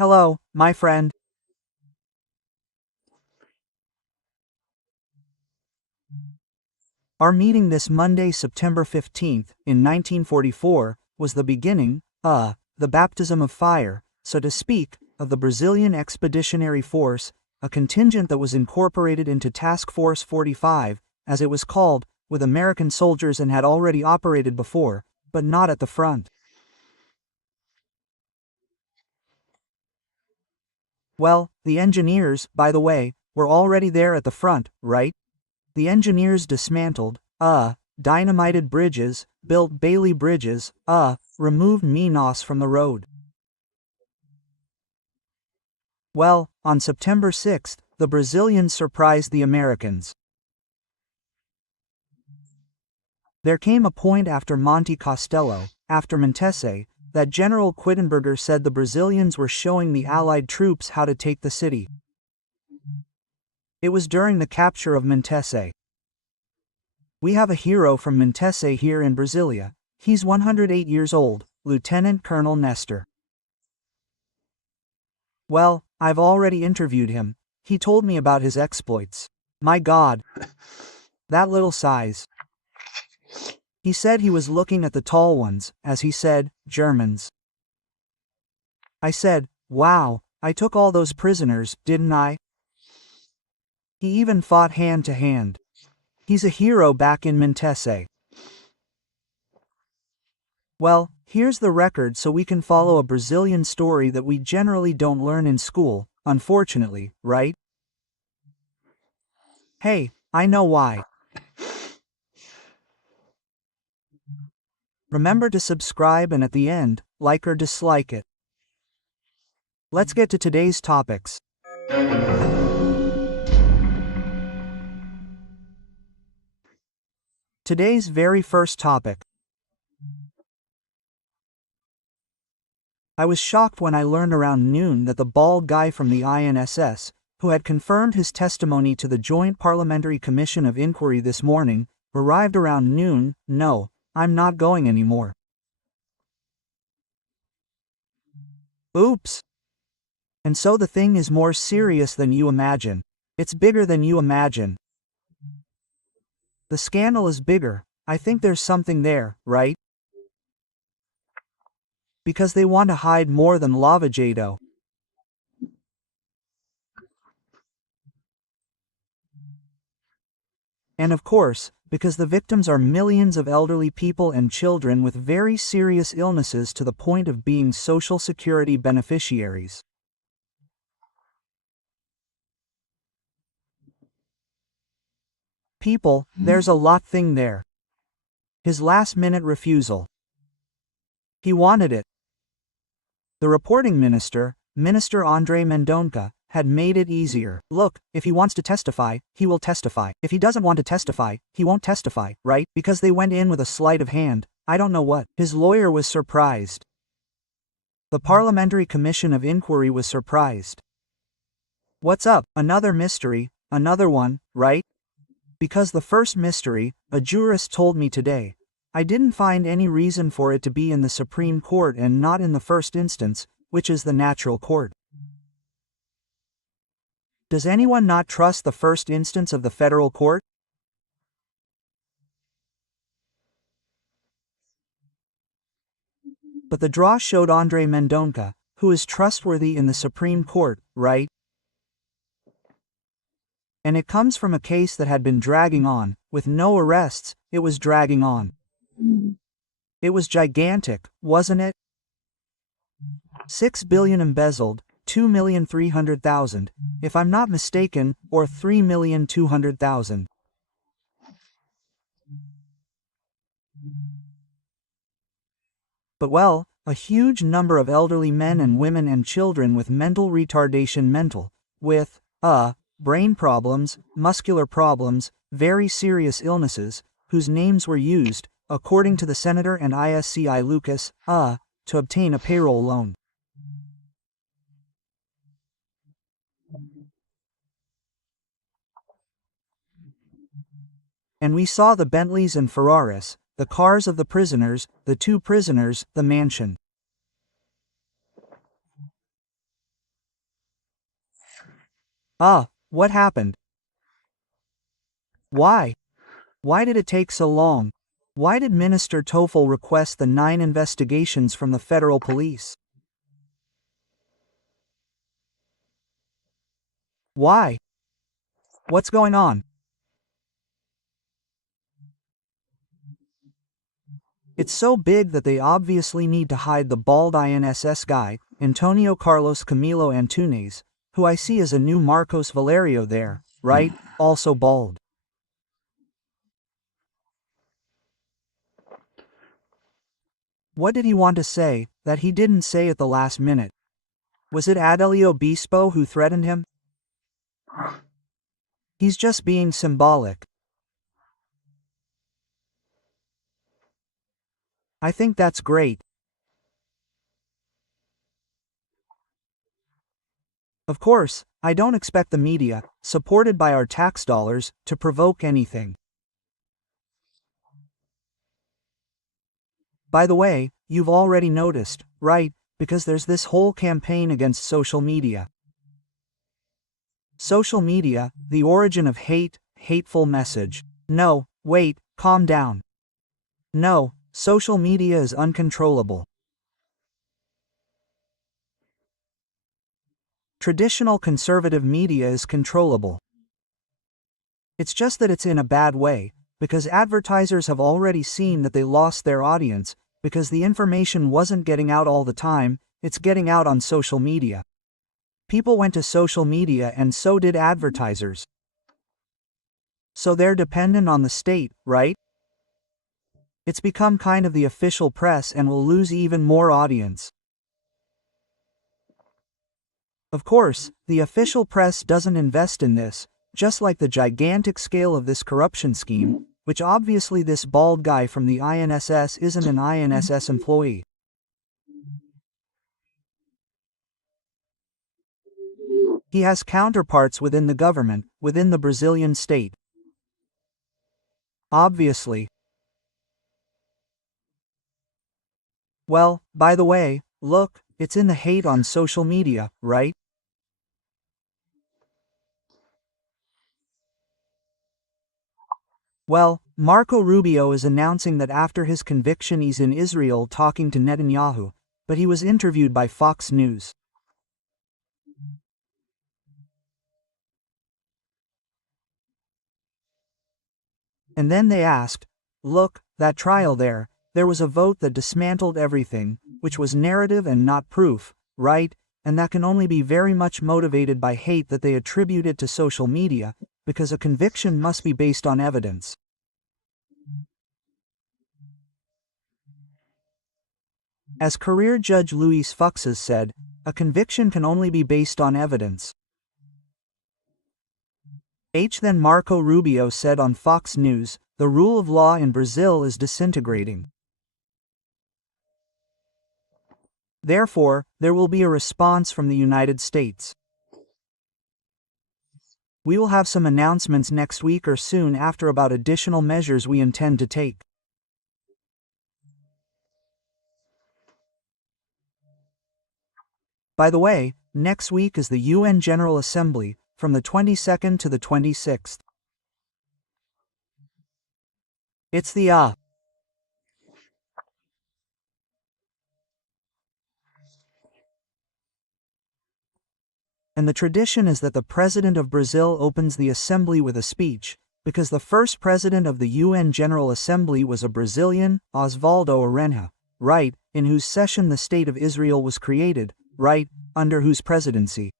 Hello, my friend. Our meeting this Monday, September 15th, in 1944, was the beginning, the baptism of fire, so to speak, of the Brazilian Expeditionary Force, a contingent that was incorporated into Task Force 45, as it was called, with American soldiers and had already operated before, but not at the front. Well, the engineers, by the way, were already there at the front, right? The engineers dismantled, dynamited bridges, built Bailey bridges, removed Minas from the road. Well, on September 6th, the Brazilians surprised the Americans. There came a point after Monte Castello, after Montese, that General Quittenberger said the Brazilians were showing the Allied troops how to take the city. It was during the capture of Montese. We have a hero from Montese here in Brasilia. He's 108 years old, Lieutenant Colonel Nestor. Well, I've already interviewed him. He told me about his exploits. My God. That little size. He said he was looking at the tall ones, as he said, Germans. I said, wow, I took all those prisoners, didn't I? He even fought hand to hand. He's a hero back in Montese. Well, here's the record so we can follow a Brazilian story that we generally don't learn in school, unfortunately, right? Hey, I know why. Remember to subscribe and at the end, like or dislike it. Let's get to today's topics. Today's very first topic. I was shocked when I learned around noon that the bald guy from the INSS, who had confirmed his testimony to the Joint Parliamentary Commission of Inquiry this morning, arrived around noon. No, I'm not going anymore. Oops. And so the thing is more serious than you imagine. It's bigger than you imagine. The scandal is bigger. I think there's something there, right? Because they want to hide more than Lava Jato. And of course, because the victims are millions of elderly people and children with very serious illnesses to the point of being Social Security beneficiaries. People, there's a lot thing there. His last-minute refusal. He wanted it. The reporting minister, Minister Andre Mendonça, had made it easier. Look, if he wants to testify, he will testify. If he doesn't want to testify, he won't testify, right? Because they went in with a sleight of hand, I don't know what. His lawyer was surprised. The Parliamentary Commission of Inquiry was surprised. What's up? Another mystery, another one, right? Because the first mystery, a jurist told me today, I didn't find any reason for it to be in the Supreme Court and not in the first instance, which is the natural court. Does anyone not trust the first instance of the federal court? But the draw showed Andre Mendonça, who is trustworthy in the Supreme Court, right? And it comes from a case that had been dragging on, with no arrests, it was dragging on. It was gigantic, wasn't it? 6 billion embezzled, 2,300,000, if I'm not mistaken, or 3,200,000. But well, a huge number of elderly men and women and children with mental retardation with, brain problems, muscular problems, very serious illnesses, whose names were used, according to the Senator and ISCI Lucas, to obtain a payroll loan. And we saw the Bentleys and Ferraris, the cars of the prisoners, the two prisoners, the mansion. What happened? Why? Why did it take so long? Why did Minister Toffel request the 9 investigations from the federal police? Why? What's going on? It's so big that they obviously need to hide the bald INSS guy, Antonio Carlos Camilo Antunes, who I see as a new Marcos Valerio there, right? Also bald. What did he want to say, that he didn't say at the last minute? Was it Adelio Bispo who threatened him? He's just being symbolic. I think that's great. Of course, I don't expect the media, supported by our tax dollars, to provoke anything. By the way, you've already noticed, right? Because there's this whole campaign against social media. Social media, the origin of hate, hateful message. No, wait, calm down. No, social media is uncontrollable. Traditional conservative media is controllable. It's just that it's in a bad way, because advertisers have already seen that they lost their audience, because the information wasn't getting out all the time, it's getting out on social media. People went to social media and so did advertisers. So they're dependent on the state, right? It's become kind of the official press and will lose even more audience. Of course, the official press doesn't invest in this, just like the gigantic scale of this corruption scheme, which obviously this bald guy from the INSS isn't an INSS employee. He has counterparts within the government, within the Brazilian state. Obviously. Well, by the way, look, it's in the hate on social media, right? Well, Marco Rubio is announcing that after his conviction he's in Israel talking to Netanyahu, but he was interviewed by Fox News. And then they asked, look, that trial there was a vote that dismantled everything, which was narrative and not proof, right? And that can only be very much motivated by hate that they attribute it to social media, because a conviction must be based on evidence. As career judge Luis Fuxas said, a conviction can only be based on evidence. Then Marco Rubio said on Fox News, the rule of law in Brazil is disintegrating. Therefore, there will be a response from the United States. We will have some announcements next week or soon after about additional measures we intend to take. By the way, next week is the UN General Assembly, from the 22nd to the 26th. It's the And the tradition is that the President of Brazil opens the assembly with a speech, because the first president of the UN General Assembly was a Brazilian, Osvaldo Aranha, right, in whose session the State of Israel was created, right, under whose presidency.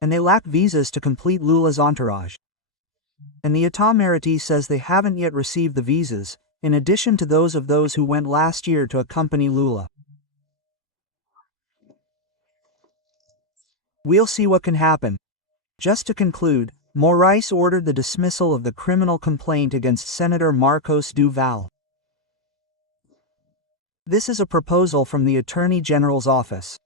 And they lack visas to complete Lula's entourage. And the Itamaraty says they haven't yet received the visas, in addition to those of those who went last year to accompany Lula. We'll see what can happen. Just to conclude, Moraes ordered the dismissal of the criminal complaint against Senator Marcos Duval. This is a proposal from the Attorney General's office.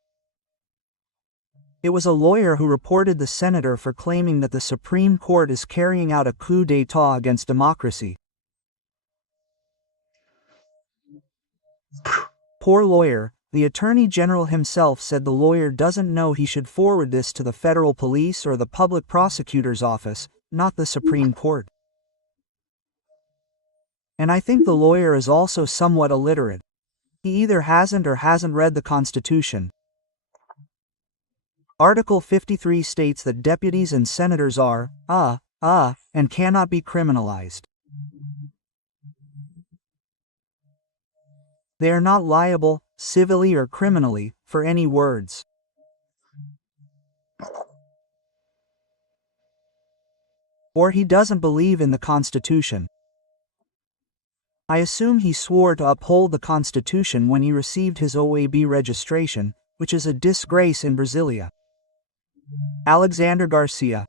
It was a lawyer who reported the senator for claiming that the Supreme Court is carrying out a coup d'état against democracy. Poor lawyer, the Attorney General himself said the lawyer doesn't know he should forward this to the federal police or the public prosecutor's office, not the Supreme Court. And I think the lawyer is also somewhat illiterate. He either hasn't or hasn't read the Constitution. Article 53 states that deputies and senators are, and cannot be criminalized. They are not liable, civilly or criminally, for any words. Or he doesn't believe in the Constitution. I assume he swore to uphold the Constitution when he received his OAB registration, which is a disgrace in Brasilia. Alexandre Garcia.